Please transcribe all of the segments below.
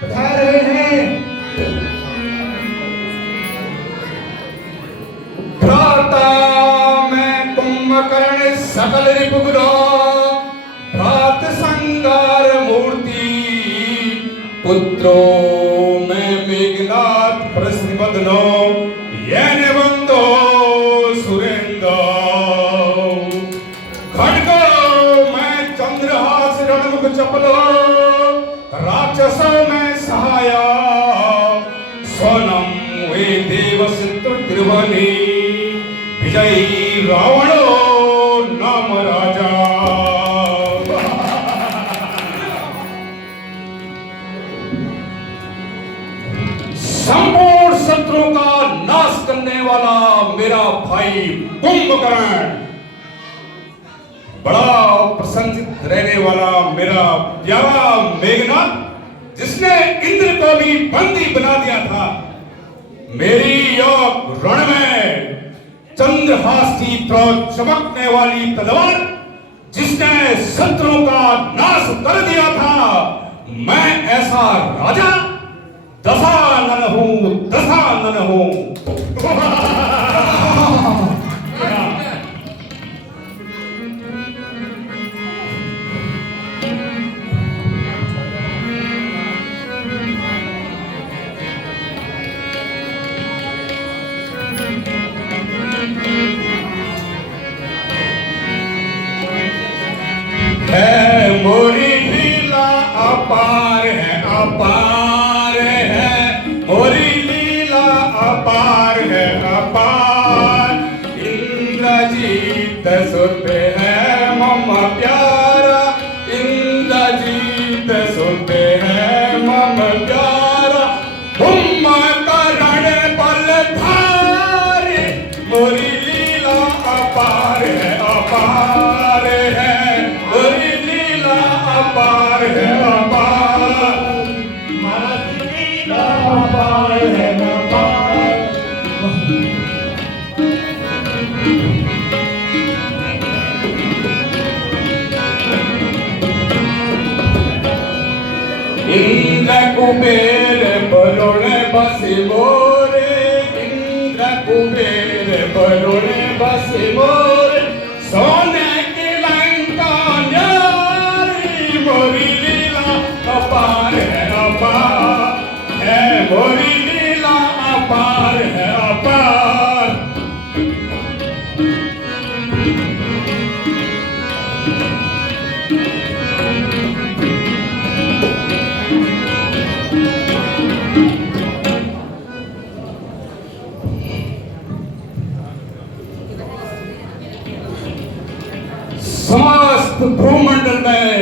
बता रहे हैं। भ्राता मैं कुंभकर्ण सकल रिपुग्रो भ्रात संगार मूर्ति पुत्रो मैं मेघनाथ प्रश्न बदनो येने बंदो सुरेंद्र खड़गो मैं चंद्रहास रणमुख चपलो राक्षसों में सहाया सोनम वे देवसित्र त्रिभुवनी विजयी रावणो नाम राजा। संपूर्ण शत्रुओं का नाश करने वाला मेरा भाई कुंभकर्ण, बड़ा प्रसन्नचित्त रहने वाला मेरा प्यारा मेघनाथ, जिसने इंद्र को भी बंदी बना दिया था, मेरी योग रण में चंद्रहास की तरह चमकने वाली तलवार जिसने शत्रुओं का नाश कर दिया था, मैं ऐसा राजा दशानन हूं, दशानन हूं। है मोरी लीला अपार है, अपार है मोरी लीला अपार है, अपार इंद्रजीत सुत है मम प्यारा, इंद्रजीत सुत है मम प्यारा कुंभकर्ण बलधारी मोरी लीला अपार है, अपार है मोरी लीला अपार है, अपार मारी लीला अपार है, अपार। इंद्र कुबेर वरुण बसि मोरे, इंद्र कुबेर वरुण बसि मोरे सोने की लंका न्यारी मोरी लीला अपार है, अपार है मोरी लीला अपार है, अपार। समस्त भूमंडल में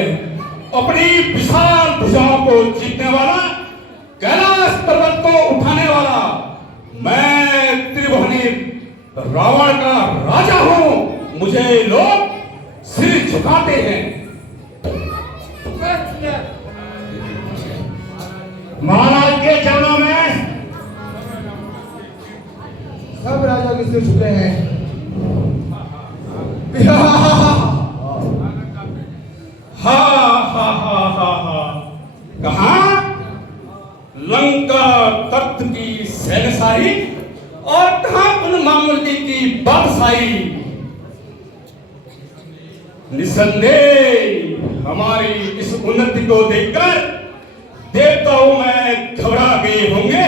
अपनी विशाल भुजाओं को जीतने वाला, कैलाश पर्वत को उठाने वाला मैं त्रिभुवनी रावण का राजा हूं। मुझे लोग सिर झुकाते हैं। महाराज के चरणों में सब राजा के सिर झुके हैं। कहा लंका तख्त की शहनशाही और कहां उन मामूली की बादशाही। निसंदेह हमारी इस उन्नति को देखकर देवताओं में घबरा गए होंगे।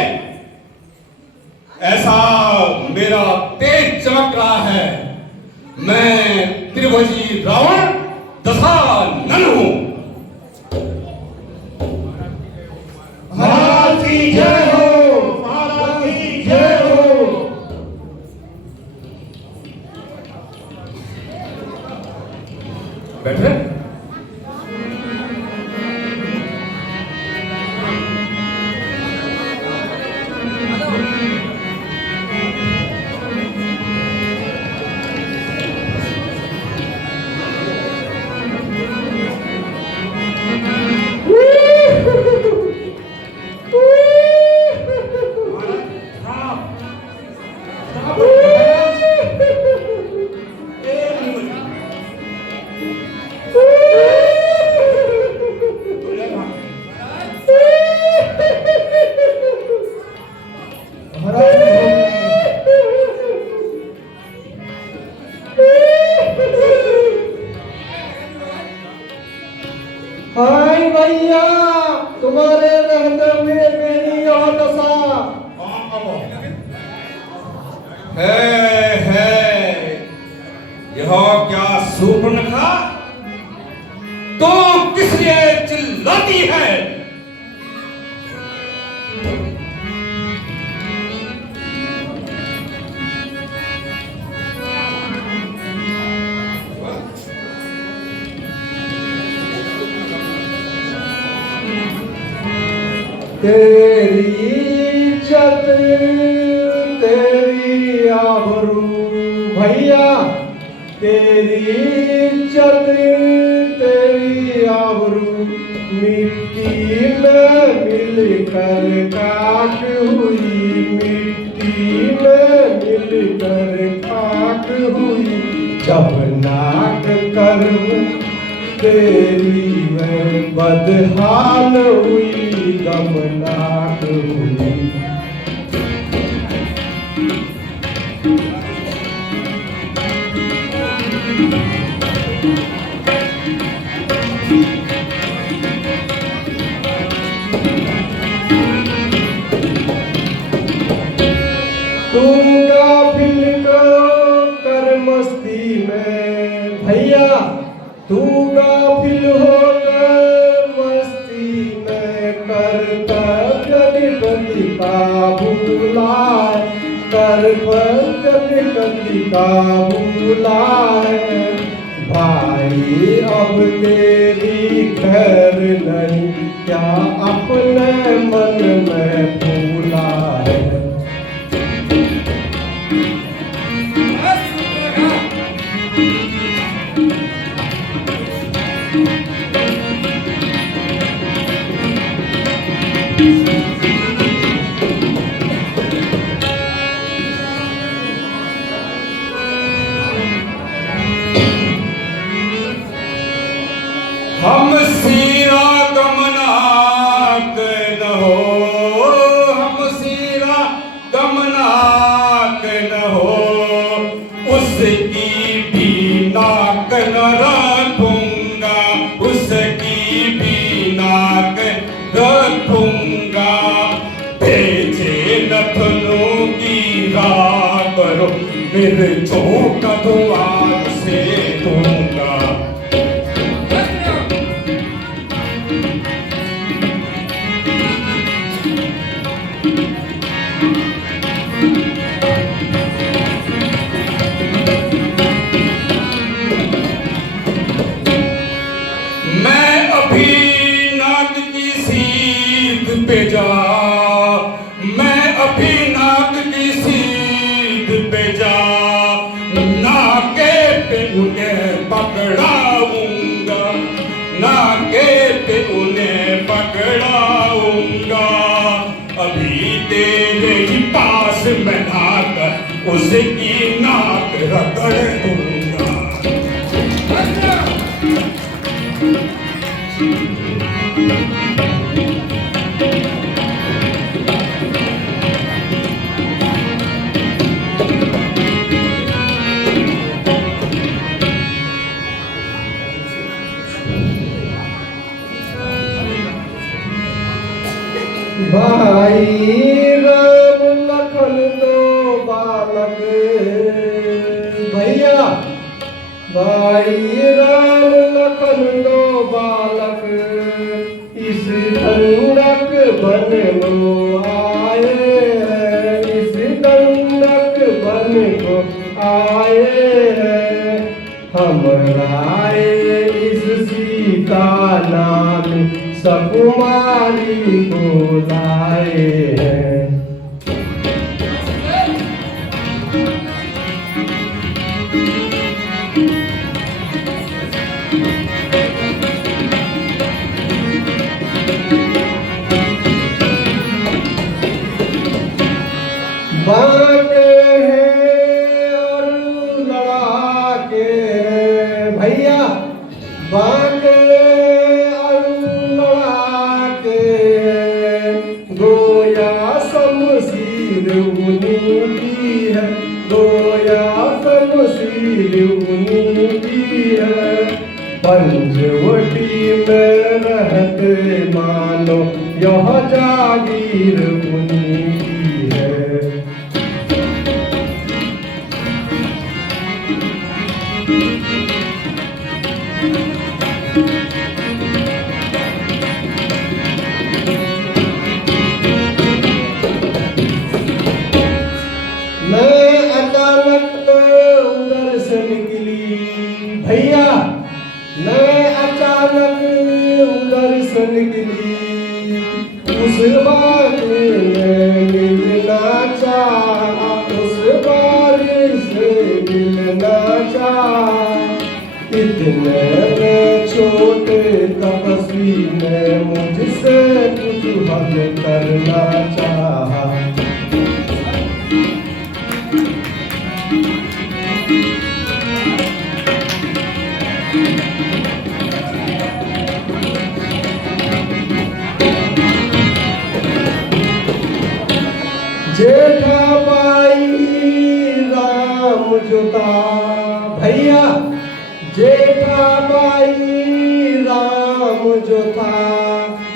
ऐसा मेरा तेज चमक रहा है। मैं त्रिभुजी रावण दशानन हूं। महाराज की जय हो, महाराज की जय हो। बैठे। इसलिए चिल्लाती है। तेरी इज्जत तेरी आबरू भैया, तेरी इज्जत तेरी आबरू मिट्टी में मिलकर काट हुई, मिट्टी में मिलकर काट हुई। जब नाक कर तेरी में बदहाल हुई, गमनाक हुई। तू गाफिल को कर मस्ती में भैया, तू गाफिल होकर मस्ती में कर्तव्य निपति का भूलाए, कर्तव्य निपति का भूलाए। भाई अब तेरी खैर नहीं, क्या अपने मन में भूला है। हम सीरा गमनाक न हो, हम सीरा गमनाक न हो, उसकी भी नाक न रखूंगा, उसकी भी नाक रखूंगा। भेजे नथनों की राह करो, मिर्चों का धुआं से दूंगा। मैं अभी नाक की सीध पे जा, मैं अभी नाक की सीध पे जा, नाके पे उन्हें पकड़ाऊंगा, नाके पे उन्हें पकड़ाऊंगा। अभी तेरे ही पास मैं आकर उसकी नाक रगड़ दूंगा। भाई राम लखन दो बालक भैया, भाई राम लखन दो बालक, इस दंडक बन को आए हैं, इस दंडक बन को आए हैं। हम राय इस सीता नाम सकुमारी को लाए हैं। बांके हैं और लड़ा के भैया, बांके और लड़ा के गोया शमशीर उन्हीं की है, गोया शमशीर उन्हीं की है। पंचवटी में रहते मानो यह जागीर उन्हीं की है। बात में मिलना चाहा, उस बारिश से मिलना चाहा। इतने में छोटे तपस्वी ने मुझसे कुछ हद करना चाहा। जेठा बाई राम जोता भैया, जेठा बाई राम जो था,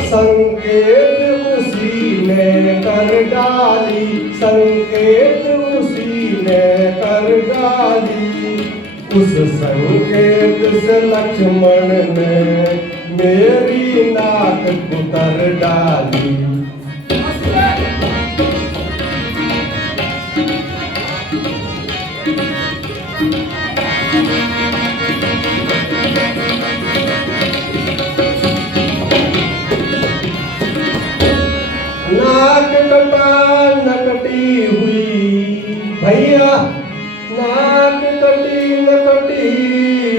संकेत उसी ने कर डाली, संकेत उसी ने कर डाली। उस संकेत से लक्ष्मण ने मेरी नाक कुतर डाली। नाक कटा नकटी हुई भैया, नाक कटी नकटी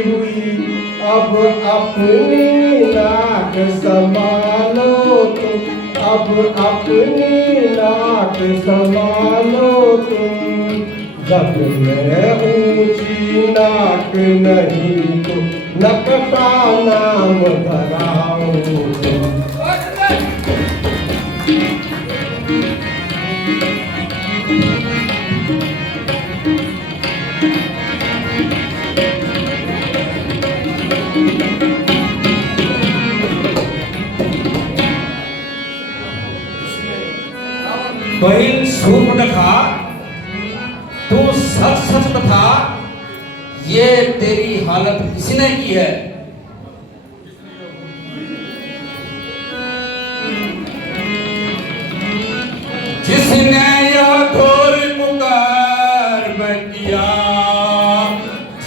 हुई। अब अपनी नाक संभालो तुम, अब अपनी नाक संभालो तुम। जब मैं ऊंची नाक नहीं तो नकटा नाम धराओ तुम। बहिन शूर्पणखा, तू सच सच बता, ये तेरी हालत किसने की है? जिसने यह घोर कुकर्म किया,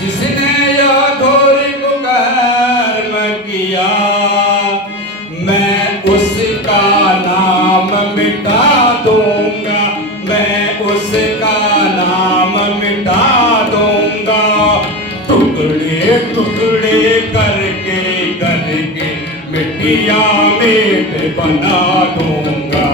जिसने यह घोर कुकर्म किया, मैं उसका नाम मिटा दूंगा, मैं उसका नाम मिटा दूंगा। टुकड़े टुकड़े करके करके मिट्टिया में बना दूंगा।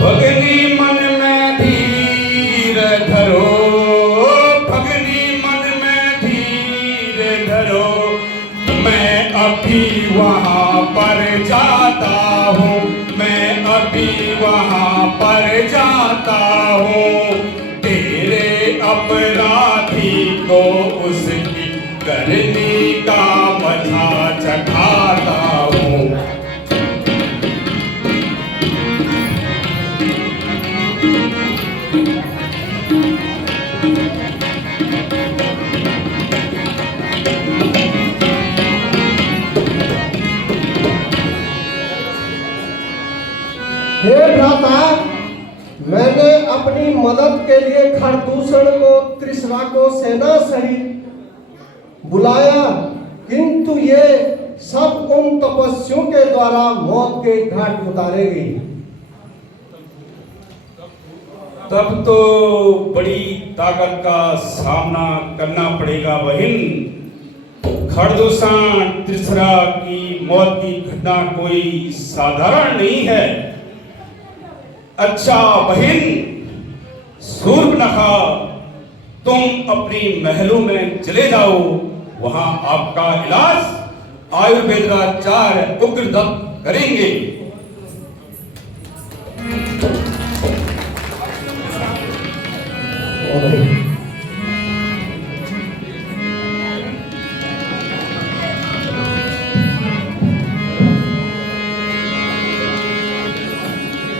भगनी मन में धीर धरो, भगनी मन में धीर धरो, मैं अभी वहाँ पर जाता हूँ, मैं अभी वहाँ पर जाता हूँ। तेरे अपराधी को उसकी करनी का मजा चखाता हूँ। हे भ्राता, मैंने अपनी मदद के लिए खरदूषण को, त्रिशरा को सेना सहित बुलाया, किंतु ये सब उन तपस्वियों के द्वारा मौत के घाट उतारेगी। तब तो बड़ी ताकत का सामना करना पड़ेगा बहिन। खरदूषण त्रिशरा की मौत की घटना कोई साधारण नहीं है। अच्छा बहिन शूर्पणखा, तुम अपनी महलों में चले जाओ, वहां आपका इलाज आयुर्वेदाचार्य उग्रदत्त करेंगे।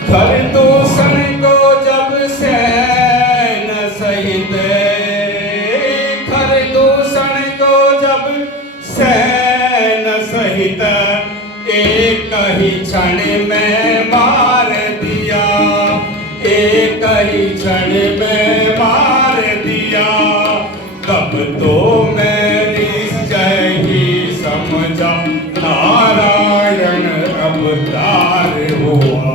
खरदूषण को जब सैन सहित, खरदूषण को जब सैन सहित एक ही क्षण सही क्षण में मार दिया, तब तो मैं निश्चय ही समझा नारायण अवतार हुआ।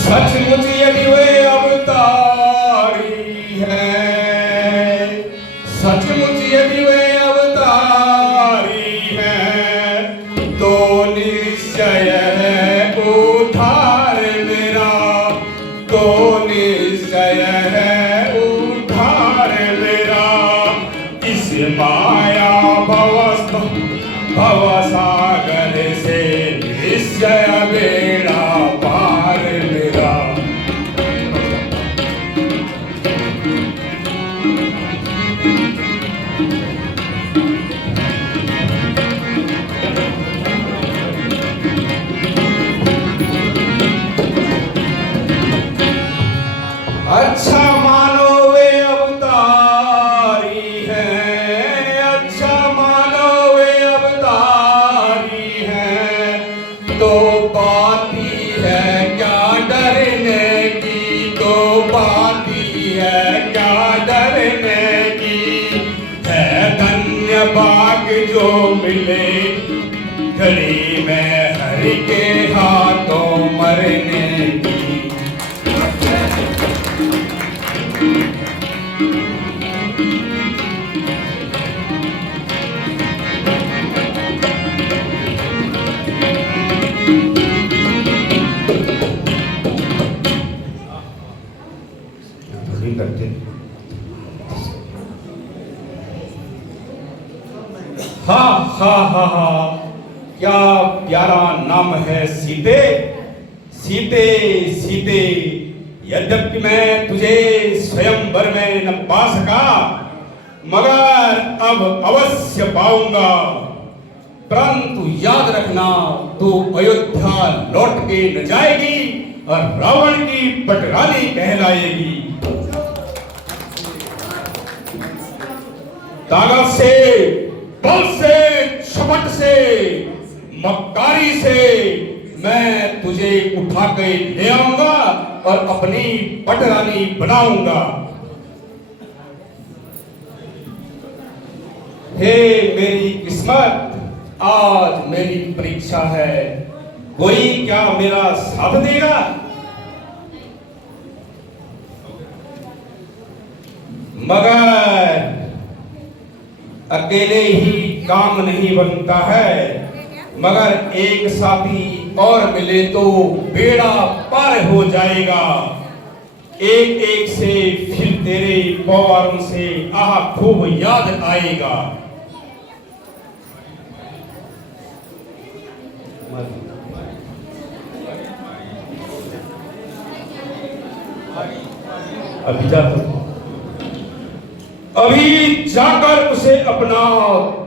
सचमुच यदि वे अवतारी है, सचमुच यदि वे अवतारी है, तो निश्चय है उद्धार मेरा, तो निश्चय है उद्धार मेरा। इस माया भवसागर से निश्चय बेड़ा पार मेरा। अच्छा मानो वे अवतारी हैं, अच्छा मानो वे अवतारी हैं, तो बाती है क्या डरने की, तो बाती है क्या डरने की। है धन्य भाग जो मिले घड़ी में हरि के हाथों मरने की। करते हा हा हा हा, क्या प्यारा नाम है सीते, सीते सीते। यद्यपि मैं तुझे स्वयंवर में न पा सका, मगर अब अवश्य पाऊंगा। परंतु याद रखना, तू अयोध्या लौट के न जाएगी और रावण की पटरानी कहलाएगी। ताकत से, बल से, झपट से, मक्कारी से मैं तुझे उठा के ले आऊंगा और अपनी पटरानी बनाऊंगा। हे मेरी किस्मत, आज मेरी परीक्षा है, कोई क्या मेरा साथ देगा? मगर अकेले ही काम नहीं बनता है, मगर एक साथी और मिले तो बेड़ा पार हो जाएगा। एक एक से फिर तेरे पौवारों से आह खूब याद आएगा। अभी जा, अभी जाकर उसे अपना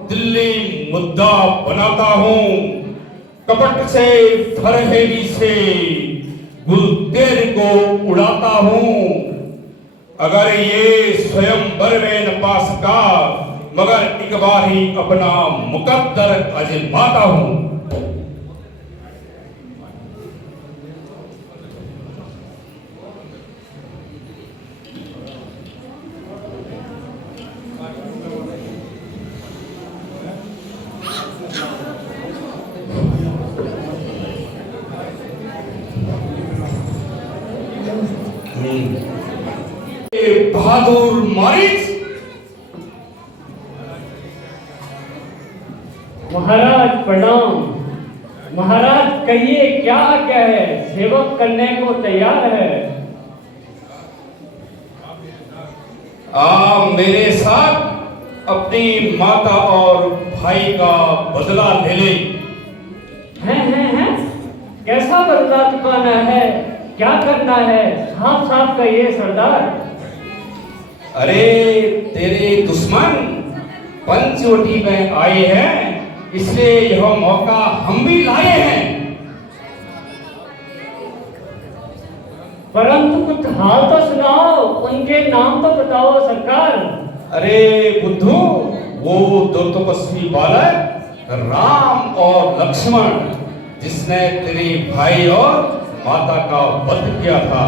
दिल्ली मुद्दा बनाता हूं। कपट से, फरहेमी से गुलतेर को उड़ाता हूं। अगर ये स्वयंवर में न पा सका, मगर एक बार ही अपना मुकद्दर आजमाता हूं। बहादुर मारिच, महाराज प्रणाम। महाराज कहिए क्या आज्ञा है, सेवक करने को तैयार है। मेरे साथ अपनी माता और भाई का बदला ले ले। हैं? कैसा बदला चुकाना है, क्या करना है, साफ साफ कहिए सरदार। अरे तेरे दुश्मन पंचवटी में आए हैं, इसलिए यह मौका हम भी लाए हैं। परंतु कुछ हाल तो सुनाओ, उनके नाम तो बताओ सरकार। अरे बुद्धू, वो दो तपस्वी बालक राम और लक्ष्मण, जिसने तेरे भाई और माता का वध किया था।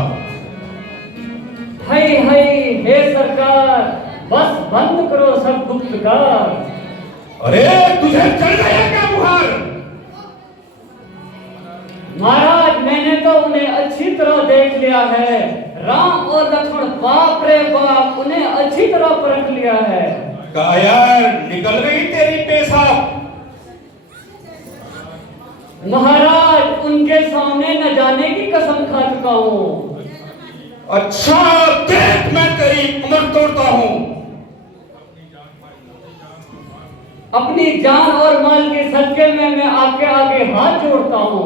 हाय हाय, हे सरकार, बस बंद करो सब गुप्तकार। अरे तुझे चढ़ गया क्या बुखार? महाराज, मैंने तो उन्हें अच्छी तरह देख लिया है। राम और लक्ष्मण, बाप रे बाप, उन्हें अच्छी तरह परख लिया है। कायर, निकल गई तेरी पेशाब। महाराज, उनके सामने न जाने की कसम खा चुका हूँ। अच्छा देख, मैं तेरी उम्र तोड़ता हूँ। अपनी जान और माल के सदके में मैं आपके आगे हाथ जोड़ता हूँ।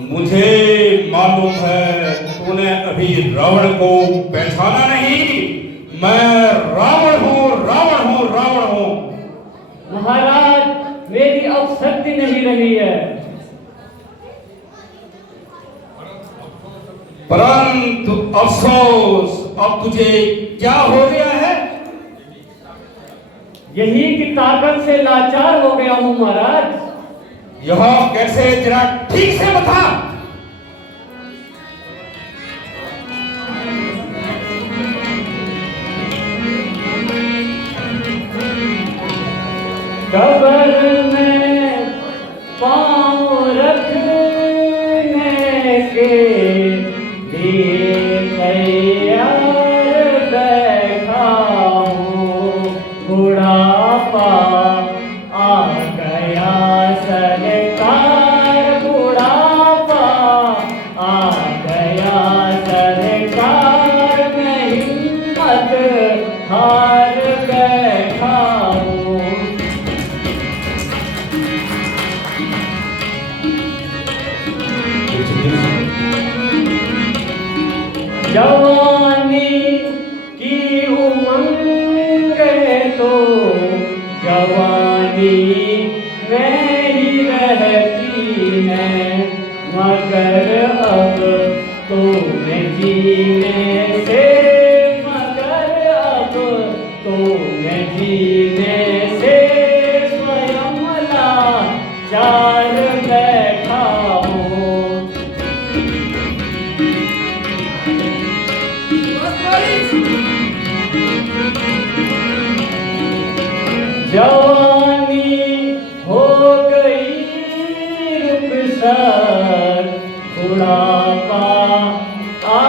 मुझे मालूम है तूने अभी रावण को पहचाना नहीं। मैं रावण हूँ, रावण हूँ, रावण हूँ। महाराज, मेरी अब शक्ति नहीं रही है। परंतु अफसोस, अब तुझे क्या हो गया है? यही की ताकत से लाचार हो गया हूँ महाराज। यह कैसे, जरा ठीक से बता। कब्र में पाँव रखने के लिए तैयार बैठा हूँ। बुढ़ापा आ गया सरकार, बुढ़ापा आ गया सरकार, मैं हिम्मत हार बैठा हूँ। जवानी की उमंग तो जवानी में ही रहती है, मगर अब तो मैं जीने से, मगर अब तो मैं जीने से स्वयं लाचार बैठा हूँ। जवानी हो गई रुखसत, बुढ़ापा आ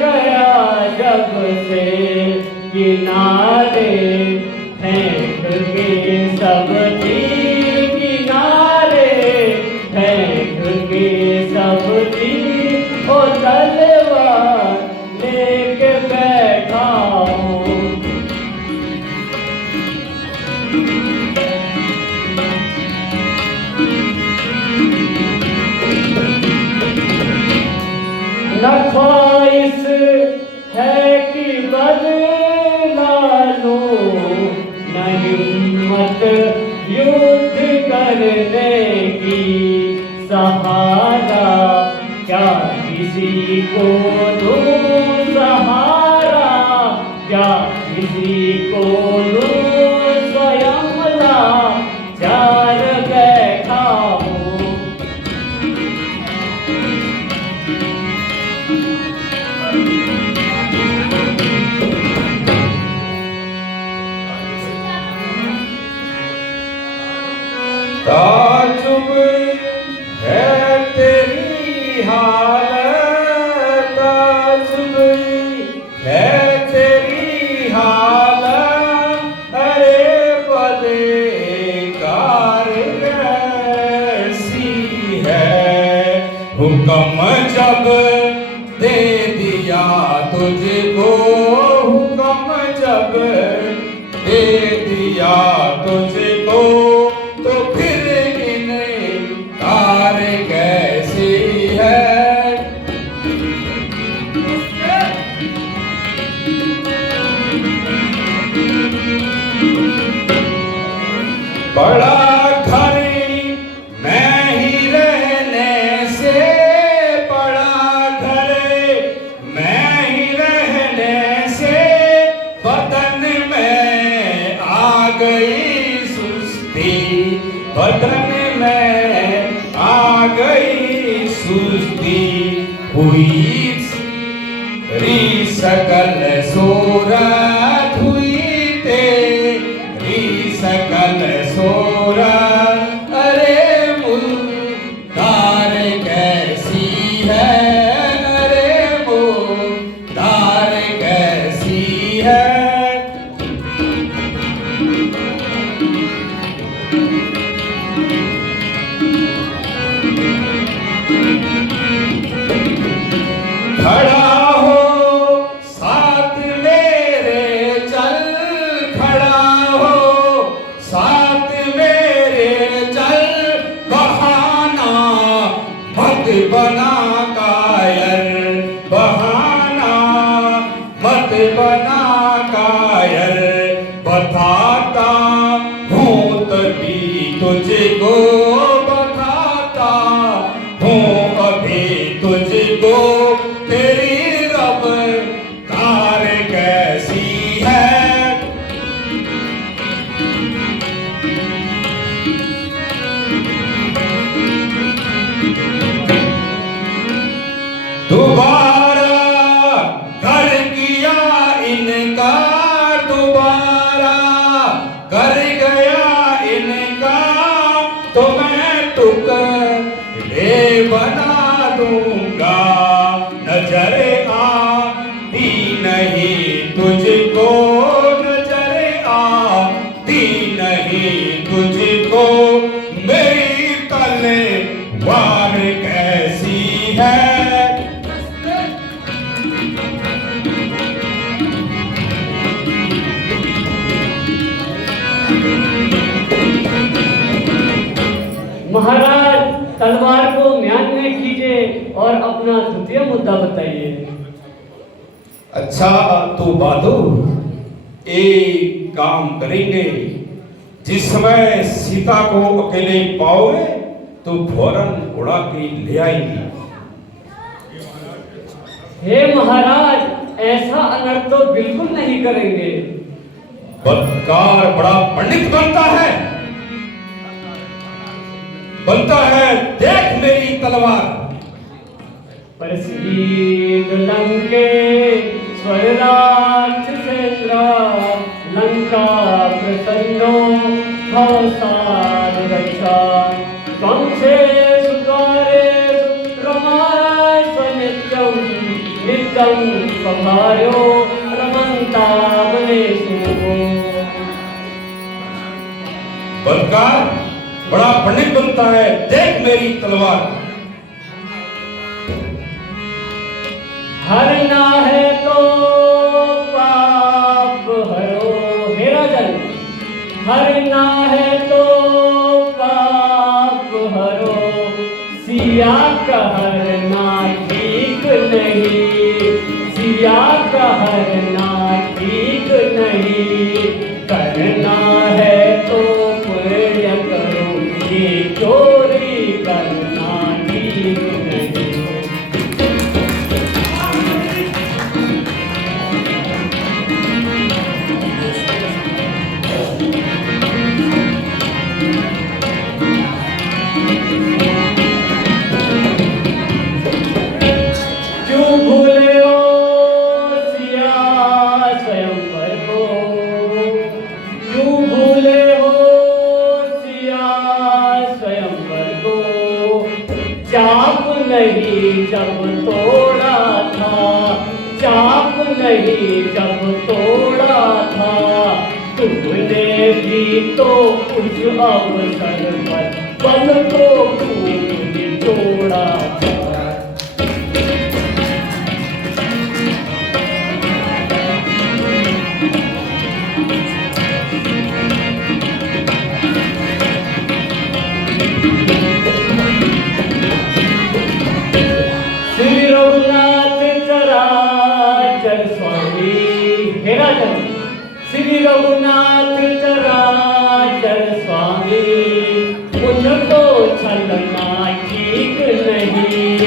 गया जब से किनारे, फेंक के सब तीर किनारे, फेंक के सब तीर, ओ तलवार लेके बैठा हूँ। न ख्वाहिश है कि बदला लूं, न हिम्मत युद्ध करने की, सहारा क्या किसी को दूं, सहारा क्या किसी को दूं, स्वयं लाचार बैठा हूँ। ताजुब है तेरी हालत, ताजुब है तेरी हालत, अरे बदेकार कैसी है। हुक्म जब दे दिया तुझको, हुक्म जब दे दिया तुझको, तो फिर इनकार कैसी है। बड़ा घर मैं ही रहने से, बड़ा घर गई सुस्ती हुई री सकल सोरठ हुई तेरी सकल सोरठ। अरे मुर्दार कैसी है, अरे मुर्दार कैसी है। खड़ा हो साथ मेरे चल, खड़ा हो साथ मेरे चल, बहाना मत बना कायर, बहाना मत बना कायर। बताता हूँ तभी तुझको, बताता हूँ अभी तुझको, तेरी रफ्तार कैसी है। दोबारा कर किया इनकार, दोबारा कर गया इनकार, तो मैं टुकड़े बना दूंगा। नजर आती नहीं तुझको, नजर आती नहीं तुझको, मेरी तलवार कैसी है। महाराज, तलवार को म्यान में कीजिए और अपना द्वितीय मुद्दा बताइए। अच्छा तो बहादुर एक काम करेंगे, जिस समय सीता को अकेले पाओगे तो फौरन उड़ा के ले आएंगे। हे महाराज, ऐसा अनर्थ तो बिल्कुल नहीं करेंगे। बदकार बड़ा पंडित बनता है, देख मेरी तलवार। प्रसीद लंके स्वराक्षसेन्द्र, लंका प्रसन्नो भवसाद रक्षा, त्वं शेषु द्वारेषु रमास्व नित्यं, नित्यं स्वभार्यो रमन्ता वनेषु। बदकार बड़ा पंडित बनता है, देख मेरी तलवार। हरना है तो पाप हरो, हे राजन, हरना है तो पाप हरो, सिया का हरना ठीक नहीं, सिया का हरना ठीक नहीं, करना है तो पुण्य करो, ये चोरी करना ठीक नहीं। क्यों भूले हो सिया स्वयंवर को, क्यों भूले हो सिया स्वयंवर को, चाप नहीं जब तोड़ा था, चाप नहीं जब तोड़ा था, तुमने भी तो कुछ अवसर पर बल को खूब जोड़ा था। श्री रघुनाथ चराचर स्वामी, हे राजन, श्री रघुनाथ चराचर स्वामी, उनको छलना ठीक नहीं,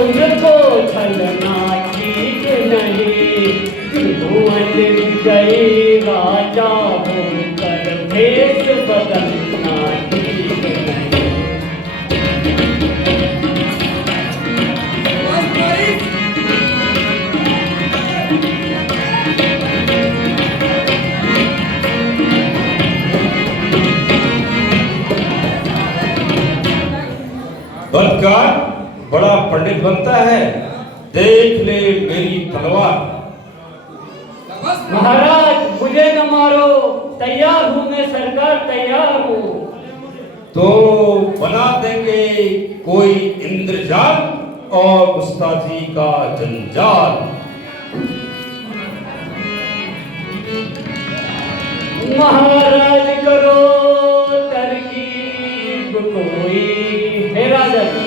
उनको छलना ठीक नहीं, त्रिभुवन विजयी राजा होकर भेष बदलना ठीक नहीं। बदकार बड़ा पंडित बनता है, देख ले मेरी तलवार। महाराज मुझे न मारो, तैयार हूँ मैं सरकार, तैयार हूँ। तो बना देंगे कोई इंद्रजाल और गुस्ताखी का जंजाल। महाराज करो तरकीब कोई, हे राजन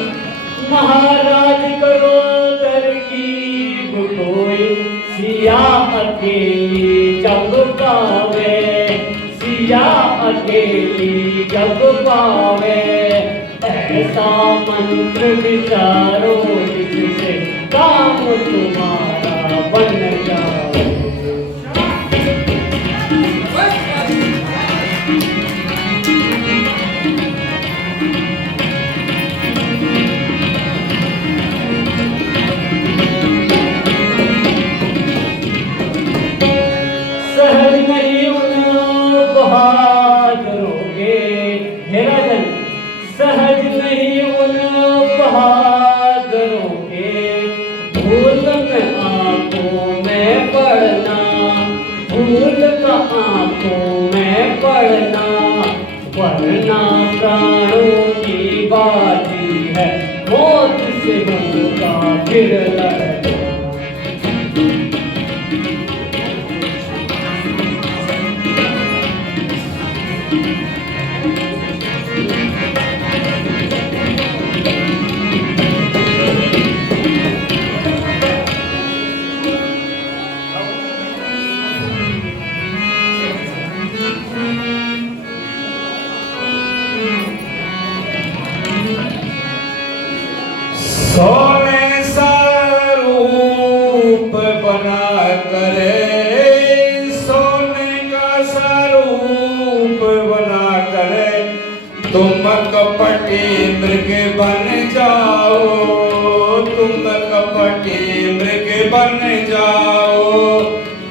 महाराज करो तरकीब कोई, सिया अकेली जब पावे, सिया अकेली जब पावे, ऐसा मंत्र विचारो जिससे काम तुम्हारा बन जाए। सहज नहीं उन बहादुरों के, हे राजन सहज नहीं उन बहादुरों के, भूल में आंखों में पड़ना, भूल का आंखों में पड़ना, वरना प्राणों की बाजी है, मौत से होगा फिर लड़ना। सोने सा रूप बना करे, सोने का सा रूप बना करे, तुम कपटी मृग बन जाओ, तुम कपटी मृग बन जाओ,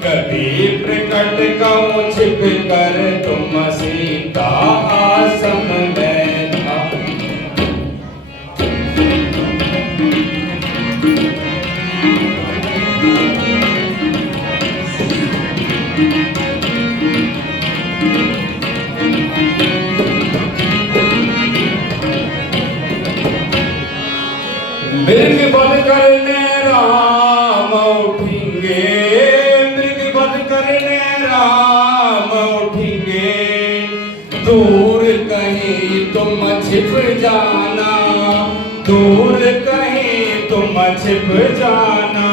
कभी प्रकट कहूँ छिप कर तुम सीता आसन में था। मृग बध करने राम उठेंगे, मृग बध करने राम उठेंगे, दूर कहीं तुम छिप जाना, दूर कहीं तुम छिप जाना,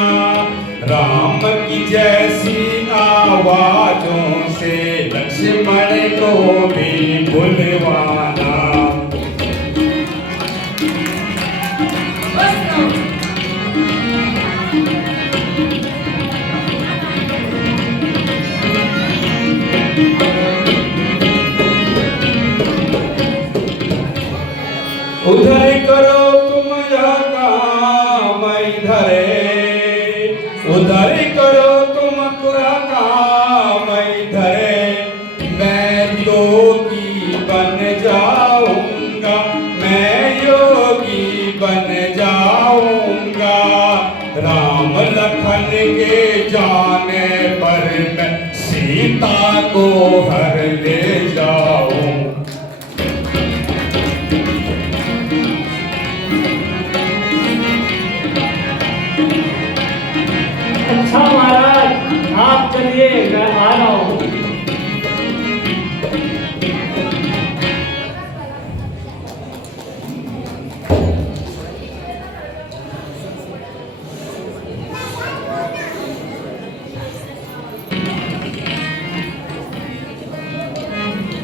राम की जैसी आवाजों से लक्ष्मण को भी बुलवाना। उधर करो तुम यह काम इधर, उधर करो तुम यह काम इधर, मैं योगी बन जाऊंगा, मैं योगी बन जाऊंगा, राम लखन के जाने पर मैं सीता को हर ले जाऊं। अच्छा महाराज आप चलिए, मैं आ रहा हूँ।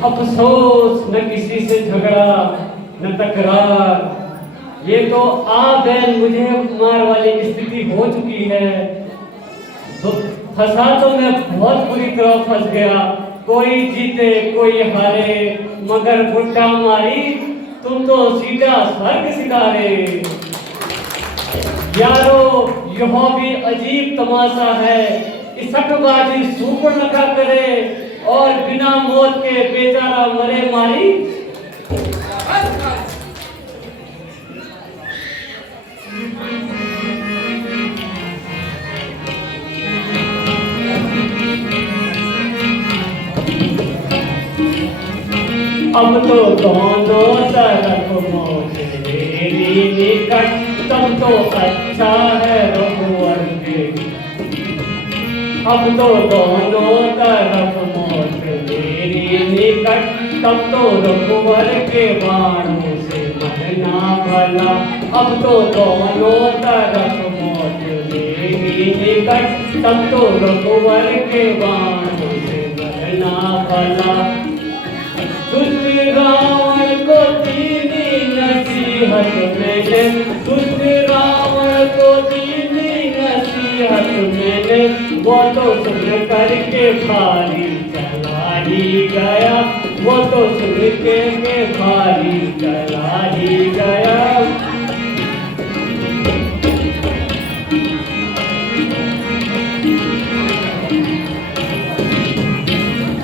अफसोस न किसी से झगड़ा न तकरार, ये तो आ बैल मुझे मार वाली स्थिति हो चुकी है। तो फंसा तो मैं बहुत बुरी तरह फंस गया, कोई जीते कोई हारे, मगर बुड्ढा मारी तुम तो सीधा स्वर्ग सिधारे। यारो यह भी अजीब तमाशा है, इसकबाजी सूर्पणखा करे और बिना मौत के बेचारा मरे मारी। अब तो दोनों तरफ मौत मेरी निकट, तब तो अच्छा है रघुवर के। अब तो दोनों तरफ मौत मेरी निकट, तब तो रघुवर के बाणों से मरना भला। अब तो दोनों तरफ मौत मेरी निकट, तब तो रघुवर के बाणों से मरना भला। दुष्ट रावण को दीनी नसीहत मैंने, दुष्ट रावण को दीनी नसीहत मैंने, वो तो सुन करके भारी चला ही गया, वो तो सुन के भारी चला ही गया।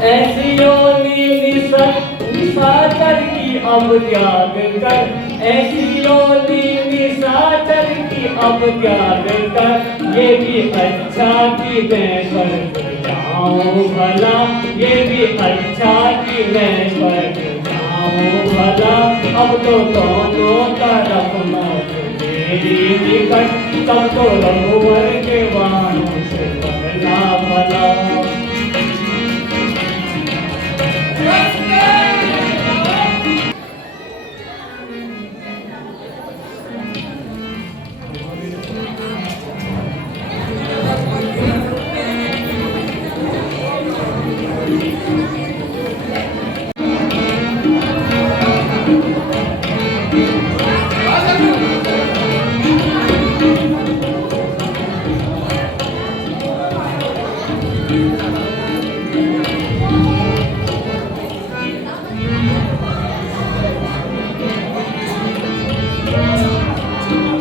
ऐसी योनि निशाचर की अब त्याग कर, ऐसी योनि निशाचर की अब त्याग कर। ये भी अच्छा कि मैं स्वर्ग जाऊं भला, ये भी अच्छा कि मैं स्वर्ग जाऊं भला। अब तो दोनों तरफ मौत मेरी निकट, तब तो रघुवर के बाणों से मरना भला।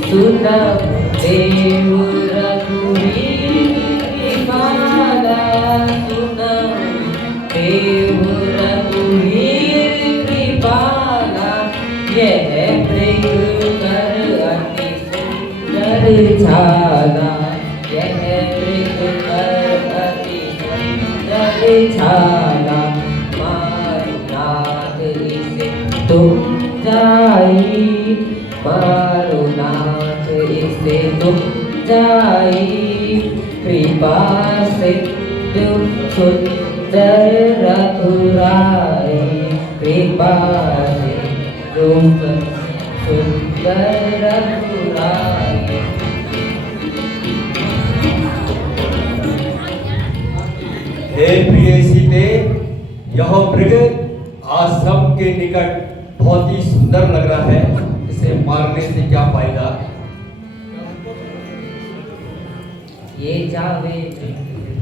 सुना देव रघुवीर कृपाला, सुना देव रघुवीर कृपाला। यह मृग कर अति सुंदर छाला, यह मृग कर अति सुंदर छाला। मारुनाथ इसे तुम जाई, मारुनाथ इसे तुम जाई। कृपा सिंधु सुंदर रघुराई, कृपा सिंधु सुंदर रघुराई। हे प्रिय सीते, यह मृग आश्रम के निकट बहुत ही सुंदर लग रहा है, इसे मारने से क्या फायदा? ये जावे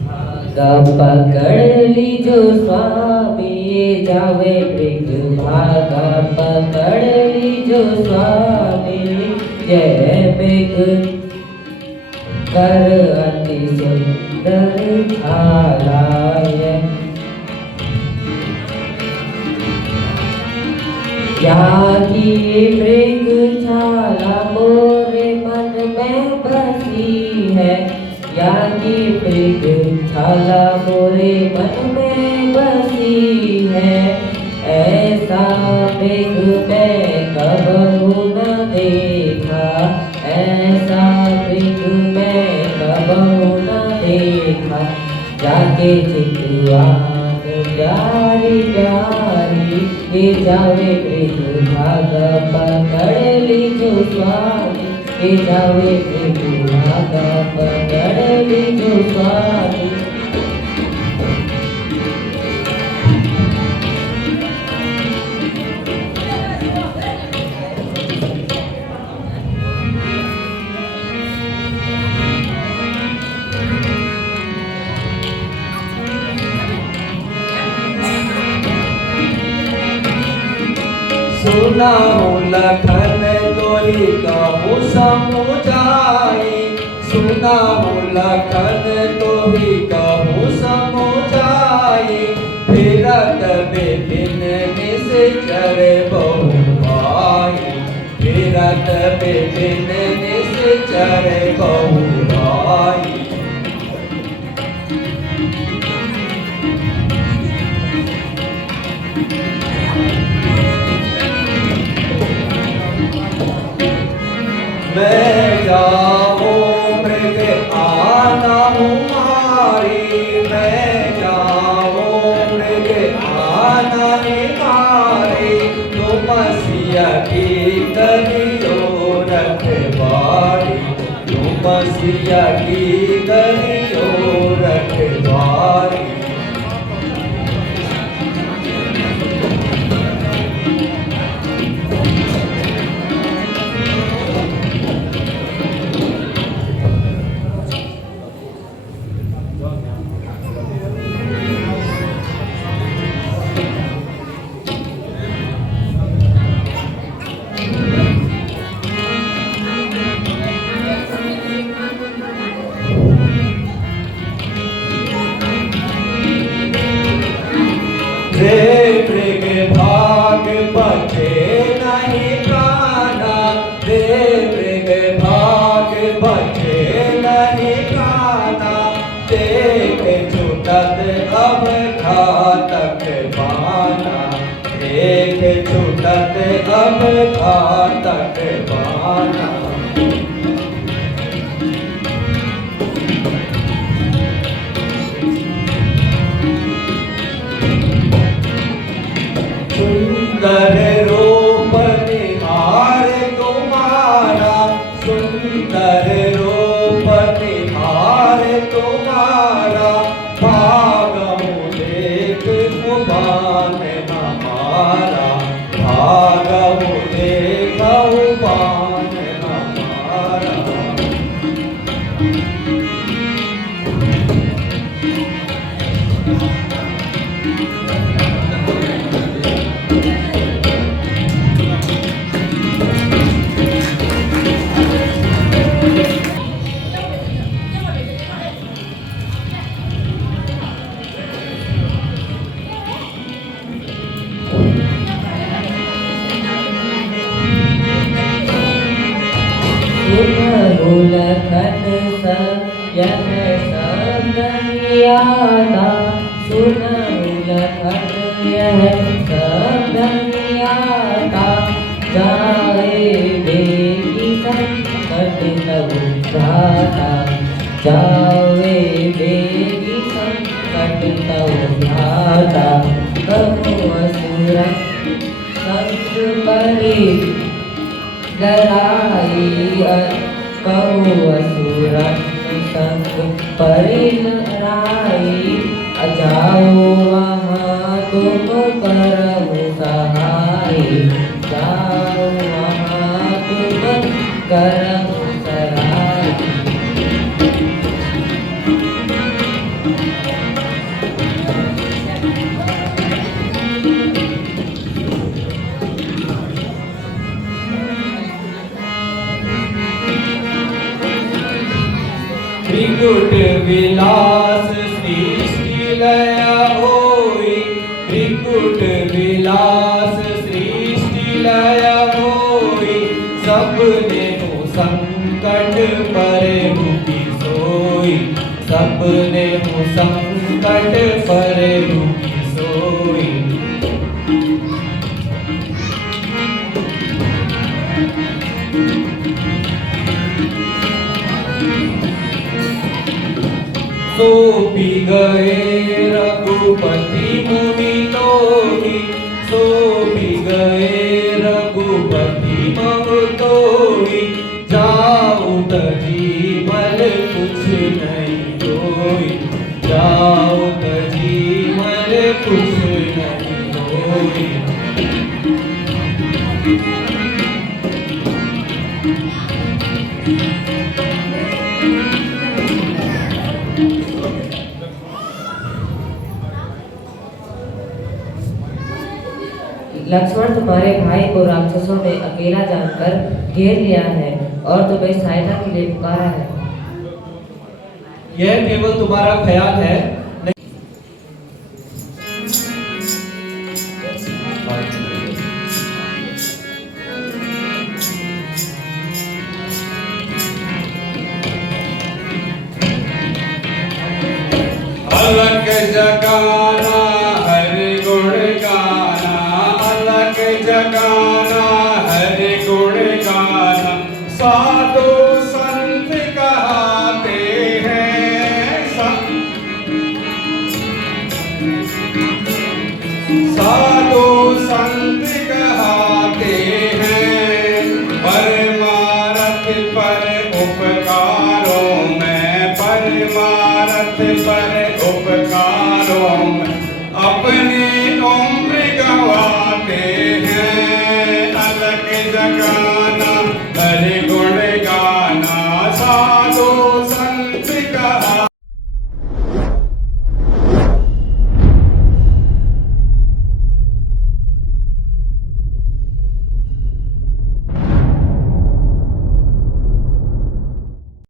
भागा पकड़ लीजो स्वामी, ये जावे मृग भागा पकड़ लीजो स्वामी। जय मृग कर अति सुंदर छाला, यागी मृग छाला मोरे मन में बसी है, यागी मृग छाला मोरे मन में बसी है। ऐसा मृग मैं कबहू न देखा, ऐसा मृग मैं कबहू न देखा। जाके चितवान प्यारी प्यारी, ये जावे मृग भागा पकड़ लीजो स्वामी, ये जावे मृग भागा पकड़ लीजो स्वामी। सुना लखन तोरी कहूँ समुझाई, सुना लखन तोरी कहूँ समुझाई। फिरत विपिन निश्चर बहु भाई, फिरत विपिन निश्चर जाओ मृग आना मारी, मैं जाओ मृग आना मारी, तुम सिया की करियो रखवारी, तुम सिया की करियो रखवारी। रे मृग भाग बचे नहीं प्राणा, रे मृग भाग बचे नहीं प्राणा, देख छूटत अब घातक बाना, देख छूटत अब घातक बाना। सुंदर रूप निहार तुम्हारा, सुंदर रूप निहार तुम्हारा, भागहु देख उबान हमारा, भागहु देख उबान हमारा। लखन यह सब नहीं आता, सुनहु लखन यह सब नहीं आता, जाए बेगी संकट तब उठाता, जावे बेगी संकट तब उठाता, कहो असुर संग परि डराई, कहो असुर संग परिणराई, जाओ वहाँ तुम करहु सहाय, जाओ वहाँ तुम करहु सहाय। त्रिकुट विलास सृष्टि लय होई, त्रिकुट विलास सृष्टि लय होई, सबने हो संकट परे भूखी सोई, सबने हो संकट परे भूखी सोई। सो पी गए रघुपति मुनि तोहि, सो पी गए रघुपति मनु तोहि, जाऊ तजी मल कुछ नहीं होई, जाऊ तजी मल कुछ नहीं होई। लक्ष्मण तुम्हारे भाई को राक्षसों ने अकेला जानकर घेर लिया है और तुम्हें सहायता के लिए पुकारा है। यह केवल तुम्हारा ख्याल है, अलग जगाना हरि गुण गाना, अलग जगाना हरि गुण गाना, साधु संत उपकारों में, परमारथ पर उपकारों में, अपने